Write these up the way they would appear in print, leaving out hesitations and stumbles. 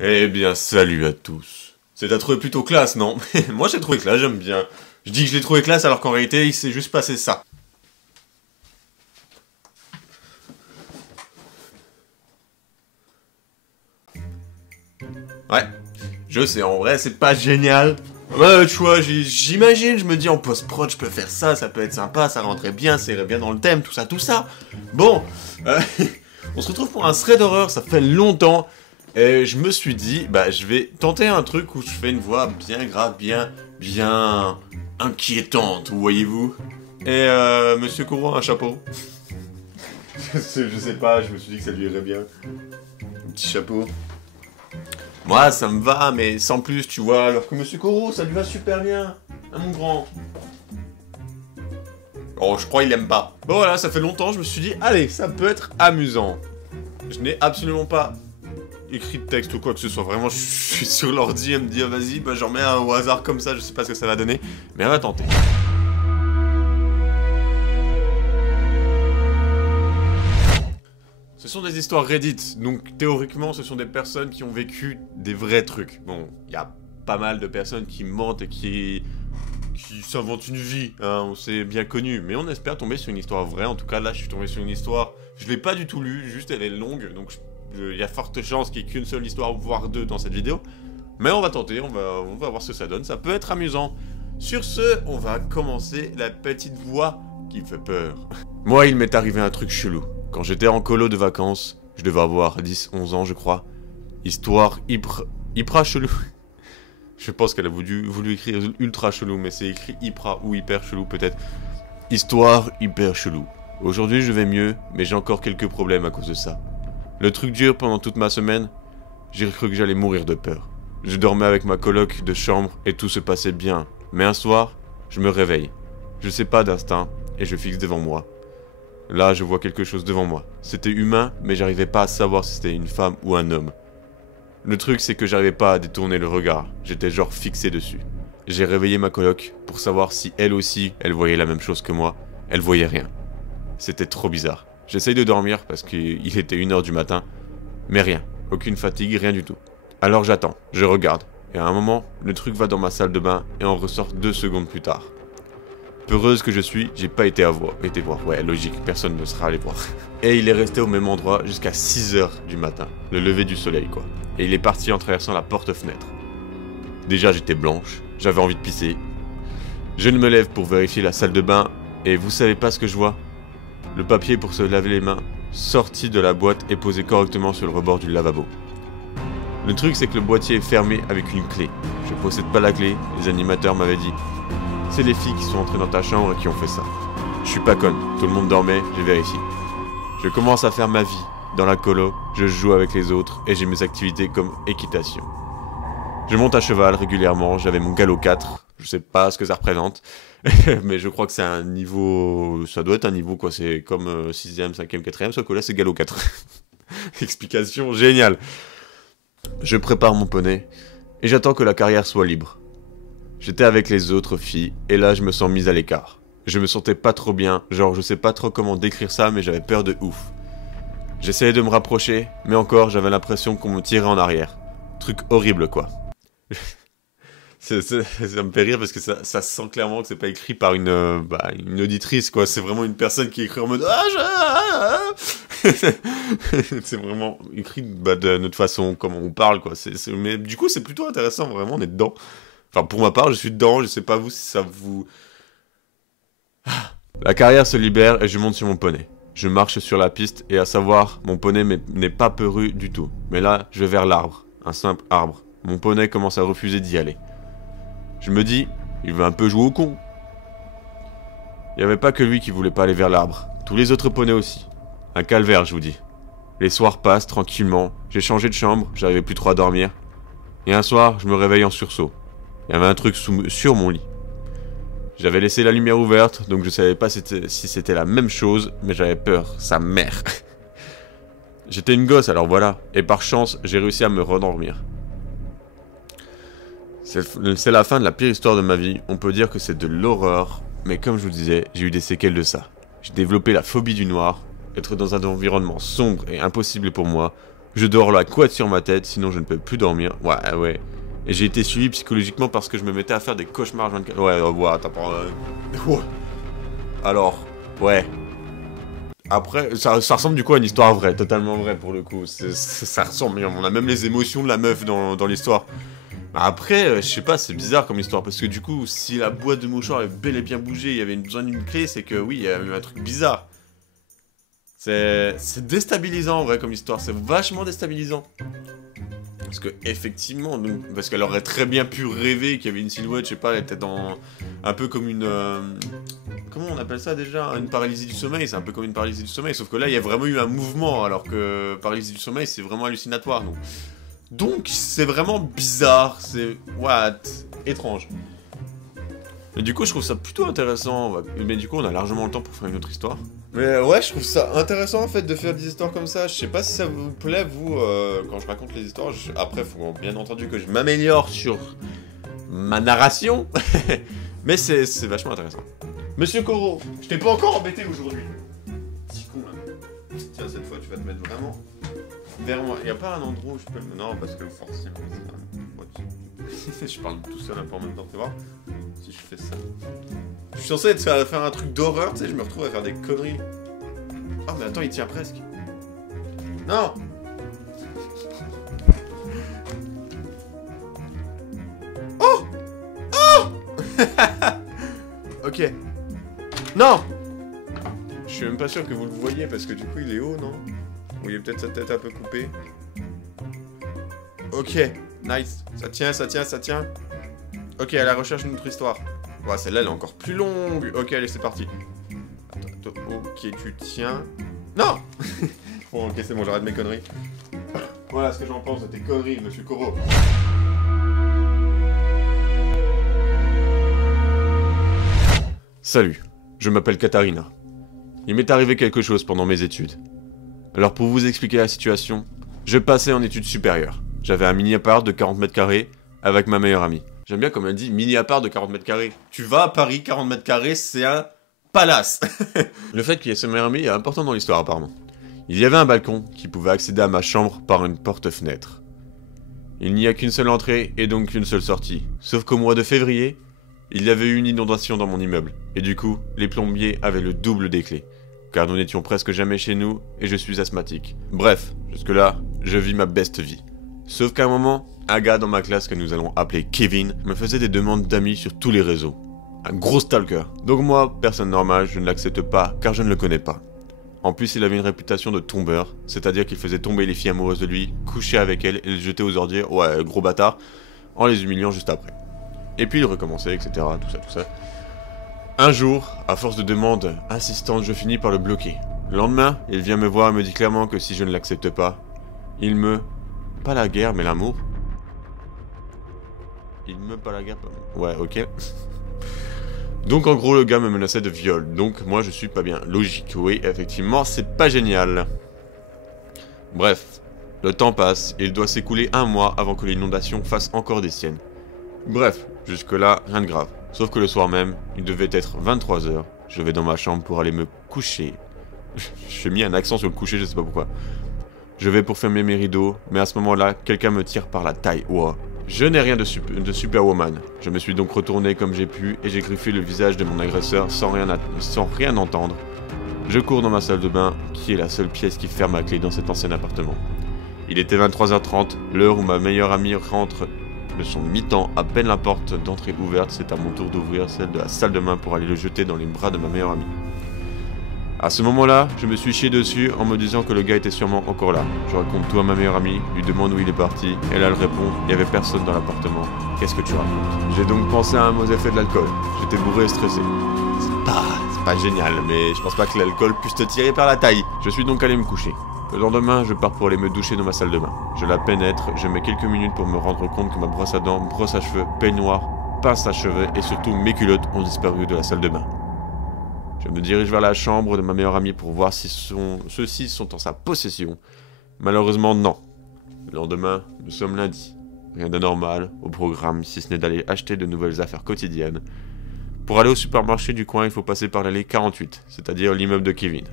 Eh bien, salut à tous. C'est à trouver plutôt classe, non? Moi, j'ai trouvé classe, j'aime bien. Je dis que je l'ai trouvé classe alors qu'en réalité, il s'est juste passé ça. Ouais, je sais, en vrai, c'est pas génial. Ouais, tu vois, j'imagine, je me dis en post-prod, je peux faire ça, ça peut être sympa, ça rentrait bien, ça irait bien dans le thème, tout ça, tout ça. Bon, euh, on se retrouve pour un thread d'horreur, ça fait longtemps. Et je me suis dit, bah, je vais tenter un truc où je fais une voix bien grave, bien inquiétante, voyez-vous. Et Monsieur Courant a un chapeau. Je sais pas, je me suis dit que ça lui irait bien. Un petit chapeau. Moi, ça me va, mais sans plus, tu vois, alors que Monsieur Koro, ça lui va super bien. Hein, mon grand. Oh, je crois il aime pas. Bon, voilà, ça fait longtemps, je me suis dit, allez, ça peut être amusant. Je n'ai absolument pas écrit de texte ou quoi que ce soit. Vraiment, je suis sur l'ordi et me dire, vas-y, bah, j'en mets un au hasard comme ça, je sais pas ce que ça va donner. Mais on va tenter. Ce sont des histoires Reddit, donc théoriquement ce sont des personnes qui ont vécu des vrais trucs. Bon, il y a pas mal de personnes qui mentent et qui s'inventent une vie, hein, on s'est bien connu. Mais on espère tomber sur une histoire vraie, en tout cas là je suis tombé sur une histoire, je l'ai pas du tout lue, juste elle est longue, donc il y a forte chance qu'il n'y ait qu'une seule histoire, voire deux dans cette vidéo. Mais on va tenter, on va voir ce que ça donne, ça peut être amusant. Sur ce, on va commencer la petite voix qui fait peur. Moi il m'est arrivé un truc chelou. Quand j'étais en colo de vacances, je devais avoir 10-11 ans je crois. Histoire hyper chelou. Je pense qu'elle a voulu écrire ultra chelou, mais c'est écrit hyper ou hyper chelou peut-être. Histoire hyper chelou. Aujourd'hui je vais mieux, mais j'ai encore quelques problèmes à cause de ça. Le truc dur pendant toute ma semaine, j'ai cru que j'allais mourir de peur. Je dormais avec ma coloc de chambre et tout se passait bien. Mais un soir, je me réveille. Je sais pas d'instinct, et je fixe devant moi. Là, je vois quelque chose devant moi. C'était humain, mais j'arrivais pas à savoir si c'était une femme ou un homme. Le truc, c'est que j'arrivais pas à détourner le regard. J'étais genre fixé dessus. J'ai réveillé ma coloc pour savoir si elle aussi, elle voyait la même chose que moi. Elle voyait rien. C'était trop bizarre. J'essaye de dormir parce qu'il était 1h du matin, mais rien. Aucune fatigue, rien du tout. Alors j'attends, je regarde. Et à un moment, le truc va dans ma salle de bain et on ressort 2 secondes plus tard. Peureuse que je suis, j'ai pas été voir. Ouais, logique, personne ne sera allé voir. Et il est resté au même endroit jusqu'à 6h du matin. Le lever du soleil, quoi. Et il est parti en traversant la porte-fenêtre. Déjà, j'étais blanche. J'avais envie de pisser. Je me lève pour vérifier la salle de bain. Et vous savez pas ce que je vois? Le papier pour se laver les mains, sorti de la boîte et posé correctement sur le rebord du lavabo. Le truc, c'est que le boîtier est fermé avec une clé. Je possède pas la clé. Les animateurs m'avaient dit. C'est les filles qui sont entrées dans ta chambre et qui ont fait ça. Je suis pas conne, tout le monde dormait, j'ai vérifié. Je commence à faire ma vie. Dans la colo, je joue avec les autres et j'ai mes activités comme équitation. Je monte à cheval régulièrement, j'avais mon galop 4, je sais pas ce que ça représente, mais je crois que c'est un niveau... Ça doit être un niveau quoi, c'est comme 6ème, 5ème, 4ème, sauf que là c'est galop 4. Explication géniale. Je prépare mon poney et j'attends que la carrière soit libre. J'étais avec les autres filles, et là je me sens mise à l'écart. Je me sentais pas trop bien, genre je sais pas trop comment décrire ça, mais j'avais peur de ouf. J'essayais de me rapprocher, mais encore j'avais l'impression qu'on me tirait en arrière. Truc horrible quoi. Ça me fait rire parce que ça sent clairement que c'est pas écrit par une auditrice quoi, c'est vraiment une personne qui écrit en mode c'est vraiment écrit de notre façon, comme on parle quoi. Mais du coup c'est plutôt intéressant, vraiment on est dedans. Enfin, pour ma part, je suis dedans, je sais pas vous si ça vous... La carrière se libère et je monte sur mon poney. Je marche sur la piste et à savoir, mon poney n'est pas peuru du tout. Mais là, je vais vers l'arbre, un simple arbre. Mon poney commence à refuser d'y aller. Je me dis, il veut un peu jouer au con. Il n'y avait pas que lui qui voulait pas aller vers l'arbre. Tous les autres poneys aussi. Un calvaire, je vous dis. Les soirs passent tranquillement, j'ai changé de chambre, j'arrivais plus trop à dormir. Et un soir, je me réveille en sursaut. Il y avait un truc sur mon lit. J'avais laissé la lumière ouverte, donc je savais pas si c'était la même chose, mais j'avais peur, sa mère. J'étais une gosse, alors voilà, et par chance, j'ai réussi à me rendormir. C'est la fin de la pire histoire de ma vie, on peut dire que c'est de l'horreur, mais comme je vous disais, j'ai eu des séquelles de ça. J'ai développé la phobie du noir, être dans un environnement sombre et impossible pour moi, Je dors la couette sur ma tête, sinon je ne peux plus dormir. Ouais. Et j'ai été suivi psychologiquement parce que je me mettais à faire des cauchemars 24... Ouais, t'as pas... Ouais. Alors, ouais. Après, ça ressemble du coup à une histoire vraie, totalement vraie pour le coup. Ça ressemble, on a même les émotions de la meuf dans l'histoire. Après, je sais pas, c'est bizarre comme histoire, parce que du coup, si la boîte de mouchoirs avait bel et bien bougé, il y avait besoin d'une clé, c'est que oui, il y avait un truc bizarre. C'est déstabilisant en vrai comme histoire, c'est vachement déstabilisant. Parce que effectivement, parce qu'elle aurait très bien pu rêver qu'il y avait une silhouette, je sais pas, elle était dans... Un peu comme une... comment on appelle ça déjà? Une paralysie du sommeil, c'est un peu comme une paralysie du sommeil, sauf que là, il y a vraiment eu un mouvement, alors que paralysie du sommeil, c'est vraiment hallucinatoire, donc c'est vraiment bizarre, c'est... What? Étrange. Et du coup, je trouve ça plutôt intéressant, mais du coup, on a largement le temps pour faire une autre histoire. Mais ouais, je trouve ça intéressant en fait de faire des histoires comme ça. Je sais pas si ça vous plaît, vous, quand je raconte les histoires. Après, faut bien entendu que je m'améliore sur ma narration. Mais c'est vachement intéressant. Monsieur Koro, je t'ai pas encore embêté aujourd'hui. Si con là. Tiens, cette fois, tu vas te mettre vraiment vers moi. Y a pas un endroit où je peux le... Non, parce que forcément, je parle tout seul un peu en même temps, tu vois. Si je fais ça. Je suis censé faire un truc d'horreur, tu sais, je me retrouve à faire des conneries. Oh, mais attends, il tient presque. Non! Oh! Oh! Ok. Non! Je suis même pas sûr que vous le voyez parce que du coup, il est haut, non? Vous voyez peut-être sa tête un peu coupée. Ok, nice. Ça tient. Ok, à la recherche d'une autre histoire. Ouais, celle-là, elle est encore plus longue. Ok, allez, c'est parti. Attends, ok, tu tiens. Non. Bon, ok, c'est bon, j'arrête mes conneries. Voilà ce que j'en pense de tes conneries, monsieur Koro. Salut, je m'appelle Katharina. Il m'est arrivé quelque chose pendant mes études. Alors pour vous expliquer la situation, je passais en études supérieures. J'avais un mini-appart de 40 mètres carrés avec ma meilleure amie. J'aime bien comme elle dit, mini-appart de 40 mètres carrés. Tu vas à Paris, 40 mètres carrés, c'est un palace. Le fait qu'il y ait ce meilleur ami est important dans l'histoire apparemment. Il y avait un balcon qui pouvait accéder à ma chambre par une porte-fenêtre. Il n'y a qu'une seule entrée et donc qu'une seule sortie. Sauf qu'au mois de février, il y avait eu une inondation dans mon immeuble. Et du coup, les plombiers avaient le double des clés. Car nous n'étions presque jamais chez nous et je suis asthmatique. Bref, jusque-là, je vis ma best vie. Sauf qu'à un moment, un gars dans ma classe que nous allons appeler Kevin me faisait des demandes d'amis sur tous les réseaux. Un gros stalker. Donc moi, personne normale, je ne l'accepte pas car je ne le connais pas. En plus, il avait une réputation de tombeur, c'est-à-dire qu'il faisait tomber les filles amoureuses de lui, coucher avec elles et les jeter aux ordures, ouais, gros bâtard, en les humiliant juste après. Et puis il recommençait, etc., tout ça. Un jour, à force de demandes insistantes, je finis par le bloquer. Le lendemain, il vient me voir et me dit clairement que si je ne l'accepte pas, il me... Pas la guerre, mais l'amour. Pas la guerre, pas... Ouais, ok. Donc en gros, le gars me menaçait de viol. Donc moi, je suis pas bien. Logique, oui, effectivement, c'est pas génial. Bref, le temps passe et il doit s'écouler un mois avant que l'inondation fasse encore des siennes. Bref, jusque-là, rien de grave. Sauf que le soir même, il devait être 23 h. Je vais dans ma chambre pour aller me coucher. J'ai mis un accent sur le coucher, je sais pas pourquoi. Je vais pour fermer mes rideaux, mais à ce moment-là, quelqu'un me tire par la taille. Wow. Je n'ai rien de Superwoman. Je me suis donc retourné comme j'ai pu et j'ai griffé le visage de mon agresseur sans rien entendre. Je cours dans ma salle de bain, qui est la seule pièce qui ferme à clé dans cet ancien appartement. Il était 23 h 30, l'heure où ma meilleure amie rentre de son mi-temps. À peine la porte d'entrée ouverte, c'est à mon tour d'ouvrir celle de la salle de bain pour aller le jeter dans les bras de ma meilleure amie. À ce moment-là, je me suis chié dessus en me disant que le gars était sûrement encore là. Je raconte tout à ma meilleure amie, lui demande où il est parti, et là elle répond « Il n'y avait personne dans l'appartement. Qu'est-ce que tu racontes ?» J'ai donc pensé à un mauvais effet de l'alcool. J'étais bourré et stressé. C'est pas génial, mais je pense pas que l'alcool puisse te tirer par la taille. Je suis donc allé me coucher. Le lendemain, je pars pour aller me doucher dans ma salle de bain. Je la pénètre, je mets quelques minutes pour me rendre compte que ma brosse à dents, brosse à cheveux, peignoir, pince à cheveux et surtout mes culottes ont disparu de la salle de bain. Je me dirige vers la chambre de ma meilleure amie pour voir si ceux-ci sont en sa possession. Malheureusement, non. Le lendemain, nous sommes lundi. Rien de normal au programme, si ce n'est d'aller acheter de nouvelles affaires quotidiennes. Pour aller au supermarché du coin, il faut passer par l'allée 48, c'est-à-dire l'immeuble de Kevin.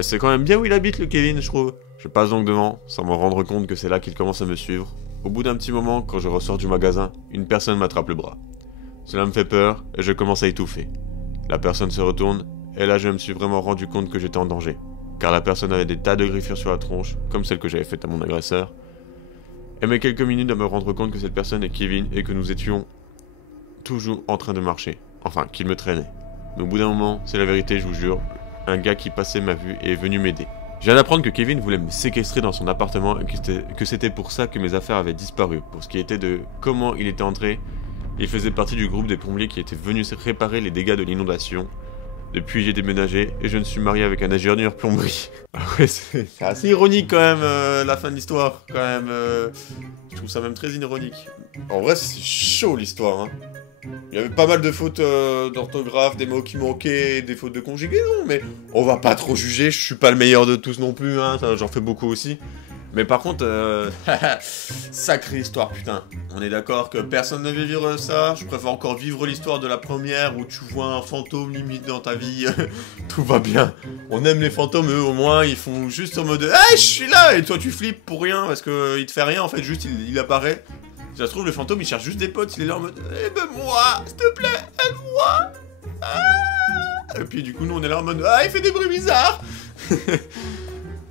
C'est quand même bien où il habite, le Kevin, je trouve. Je passe donc devant, sans me rendre compte que c'est là qu'il commence à me suivre. Au bout d'un petit moment, quand je ressors du magasin, une personne m'attrape le bras. Cela me fait peur et je commence à étouffer. La personne se retourne et là je me suis vraiment rendu compte que j'étais en danger. Car la personne avait des tas de griffures sur la tronche, comme celle que j'avais faite à mon agresseur. Et met quelques minutes à me rendre compte que cette personne est Kevin et que nous étions toujours en train de marcher. Enfin, qu'il me traînait. Mais au bout d'un moment, c'est la vérité, je vous jure, un gars qui passait m'a vu et est venu m'aider. Je viens d'apprendre que Kevin voulait me séquestrer dans son appartement et que c'était pour ça que mes affaires avaient disparu. Pour ce qui était de comment il était entré, il faisait partie du groupe des plombiers qui étaient venus réparer les dégâts de l'inondation. Depuis, j'ai déménagé et je me suis marié avec un ingénieur plomberie. Ah ouais, c'est assez ironique quand même, la fin de l'histoire. Quand même, je trouve ça même très ironique. En vrai, c'est chaud l'histoire, hein. Il y avait pas mal de fautes d'orthographe, des mots qui manquaient, des fautes de conjugaison, mais on va pas trop juger, je suis pas le meilleur de tous non plus, hein, j'en fais beaucoup aussi. Mais par contre, sacrée histoire, putain. On est d'accord que personne ne veut vivre ça. Je préfère encore vivre l'histoire de la première où tu vois un fantôme limite dans ta vie. Tout va bien. On aime les fantômes, eux au moins, ils font juste en mode hey, je suis là! Et toi tu flippes pour rien parce qu'il te fait rien en fait, juste il apparaît. Si ça se trouve, le fantôme il cherche juste des potes, il est là en mode eh ben moi, s'il te plaît, aide-moi! Ah. Et puis du coup, nous on est là en mode ah, il fait des bruits bizarres!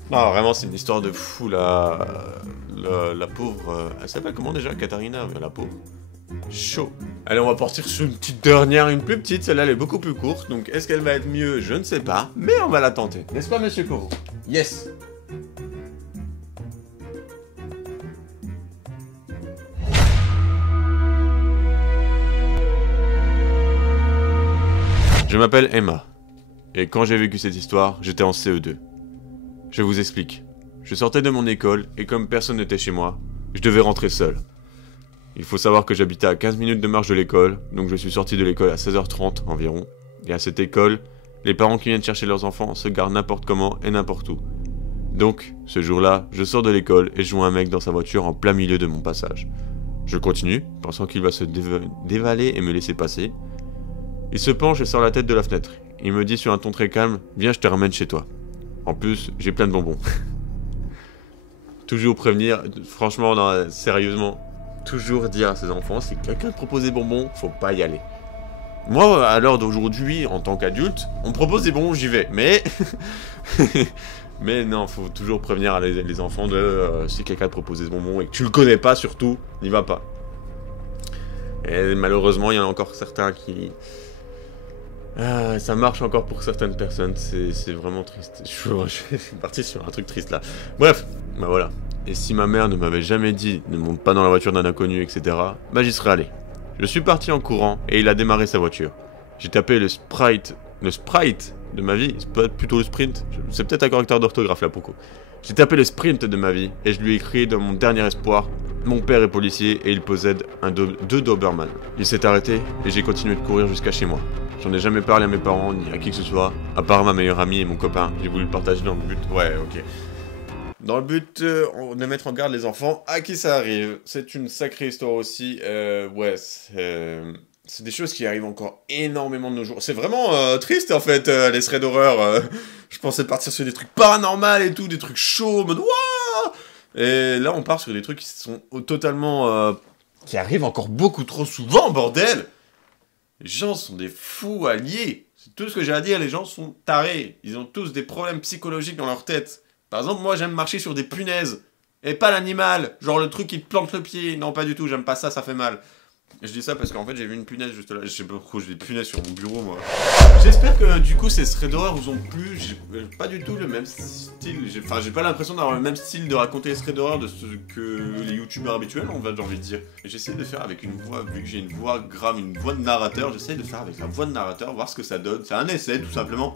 Non, vraiment, c'est une histoire de fou, la pauvre... elle s'appelle comment déjà, Katharina? La pauvre. Chaud. Allez, on va partir sur une petite dernière, une plus petite. Celle-là, elle est beaucoup plus courte. Donc, est-ce qu'elle va être mieux? Je ne sais pas. Mais on va la tenter. N'est-ce pas, monsieur Corot? Yes. Je m'appelle Emma. Et quand j'ai vécu cette histoire, j'étais en CE2. Je vous explique. Je sortais de mon école et comme personne n'était chez moi, je devais rentrer seul. Il faut savoir que j'habitais à 15 minutes de marche de l'école, donc je suis sorti de l'école à 16h30 environ. Et à cette école, les parents qui viennent chercher leurs enfants se garent n'importe comment et n'importe où. Donc, ce jour-là, je sors de l'école et je vois un mec dans sa voiture en plein milieu de mon passage. Je continue, pensant qu'il va se dévaler et me laisser passer. Il se penche et sort la tête de la fenêtre. Il me dit sur un ton très calme « Viens, je te ramène chez toi ». En plus, j'ai plein de bonbons. Toujours prévenir, franchement, non, sérieusement, toujours dire à ses enfants, si quelqu'un te propose des bonbons, faut pas y aller. Moi, à l'heure d'aujourd'hui, en tant qu'adulte, on me propose des bonbons, j'y vais. Mais... mais non, faut toujours prévenir les enfants de si quelqu'un te propose des bonbons et que tu le connais pas, surtout, n'y va pas. Et malheureusement, il y en a encore certains qui... ça marche encore pour certaines personnes, c'est vraiment triste. Je suis parti sur un truc triste là. Bref, bah voilà. Et si ma mère ne m'avait jamais dit ne monte pas dans la voiture d'un inconnu, etc., bah j'y serais allé. Je suis parti en courant et il a démarré sa voiture. J'ai tapé le sprite de ma vie, c'est plutôt le sprint, c'est peut-être un correcteur d'orthographe là pour coup. J'ai tapé le sprint de ma vie et je lui ai écrit dans mon dernier espoir. Mon père est policier et il possède deux Doberman. Il s'est arrêté et j'ai continué de courir jusqu'à chez moi. J'en ai jamais parlé à mes parents ni à qui que ce soit, à part ma meilleure amie et mon copain. J'ai voulu le partager dans le but... Ouais, ok. Dans le but de mettre en garde les enfants à qui ça arrive. C'est une sacrée histoire aussi. Ouais, c'est des choses qui arrivent encore énormément de nos jours. C'est vraiment triste en fait, les threads d'horreur. Je pensais partir sur des trucs paranormaux et tout, des trucs chauds, en mode wouah. Et là, on part sur des trucs qui sont totalement... qui arrivent encore beaucoup trop souvent, bordel. Les gens sont des fous alliés. C'est tout ce que j'ai à dire, les gens sont tarés. Ils ont tous des problèmes psychologiques dans leur tête. Par exemple, moi j'aime marcher sur des punaises. Et pas l'animal. Genre le truc qui te plante le pied. Non, pas du tout, j'aime pas ça, ça fait mal. Je dis ça parce qu'en fait j'ai vu une punaise juste là. Je sais pas pourquoi j'ai des punaises sur mon bureau moi. J'espère que du coup ces threads d'horreur vous ont plu. J'ai pas du tout le même style. Enfin j'ai pas l'impression d'avoir le même style de raconter les threads d'horreur de ce que les youtubeurs habituels on va j'ai envie de dire. J'essaie de faire avec une voix, vu que j'ai une voix grave, une voix de narrateur, j'essaie de faire avec la voix de narrateur, voir ce que ça donne. C'est un essai tout simplement.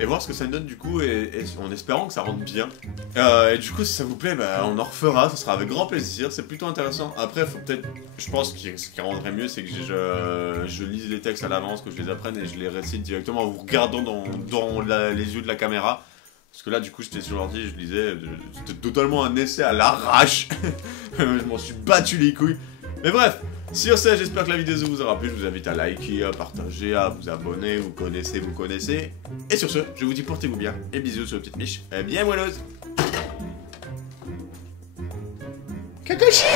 Et voir ce que ça donne du coup, et en espérant que ça rentre bien. Et du coup, si ça vous plaît, bah, on en refera, ça sera avec grand plaisir, c'est plutôt intéressant. Après, faut peut-être, je pense que ce qui rendrait mieux, c'est que je lise les textes à l'avance, que je les apprenne et je les récite directement en vous regardant dans les yeux de la caméra. Parce que là, du coup, j'étais sur l'ordi, je lisais, c'était totalement un essai à l'arrache. Je m'en suis battu les couilles. Mais bref, sur ce, j'espère que la vidéo vous aura plu. Je vous invite à liker, à partager, à vous abonner. Vous connaissez. Et sur ce, je vous dis portez-vous bien. Et bisous sur la petite miche. Et bien moelleuse. Kakashi!